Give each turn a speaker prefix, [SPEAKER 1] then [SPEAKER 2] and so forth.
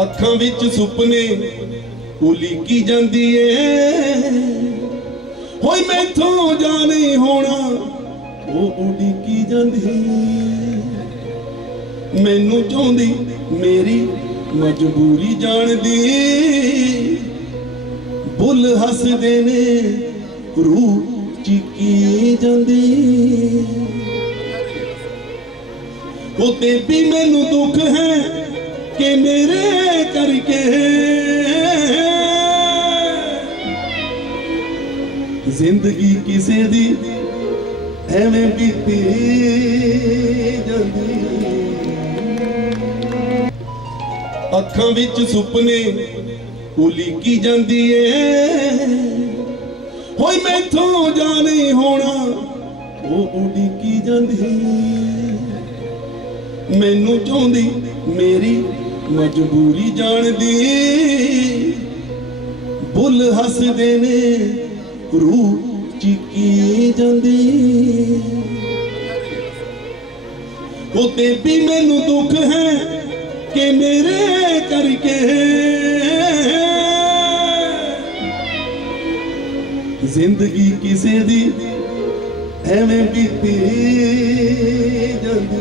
[SPEAKER 1] ਅੱਖਾਂ ਵਿੱਚ ਸੁਪਨੇ ਉਲੀਕੀ ਜਾਂਦੀ ਏ। ਹੋਈ ਮੈਥੋਂ ਜਾ ਨਹੀਂ ਹੋਣਾ, ਉਹ ਉਡੀਕੀ ਜਾਂਦੀ। ਮੈਨੂੰ ਚਾਹੁੰਦੀ ਮੇਰੀ ਮਜਬੂਰੀ ਜਾਣਦੀ। ਬੁੱਲ ਹੱਸਦੇ ਨੇ, ਰੂਹ ਚੀਕੀ ਜਾਂਦੀ। ਉਹ ਤੇ ਵੀ ਮੈਨੂੰ ਦੁੱਖ ਹੈ ਜ਼ਿੰਦਗੀ ਕਿਸੇ ਦੀ ਐਵੇਂ ਬੀਤੀ ਜਾਂਦੀ। ਅੱਖਾਂ ਵਿੱਚ ਸੁਪਨੇ ਉਲੀਕੀ ਜਾਂਦੀ ਏ। ਹੋਈ ਮੈਥੋਂ ਜਾ ਨਹੀਂ ਹੋਣਾ, ਉਹ ਉਡੀਕੀ ਜਾਂਦੀ। ਮੈਨੂੰ ਚਾਹੁੰਦੀ ਮੇਰੀ ਮਜਬੂਰੀ ਜਾਣਦੀ। ਬੁੱਲ ਹੱਸਦੇ ਨੇ ਰੂਹ ਚਿੱਕੀ ਜਾਂਦੀ। ਉਹ ਤੇ ਵੀ ਮੈਨੂੰ ਦੁੱਖ ਹੈ ਕਿ ਮੇਰੇ ਕਰਕੇ। ਜ਼ਿੰਦਗੀ ਕਿਸੇ ਦੀ ਐਵੇਂ ਬੀਤੀ ਜਾਂਦੀ।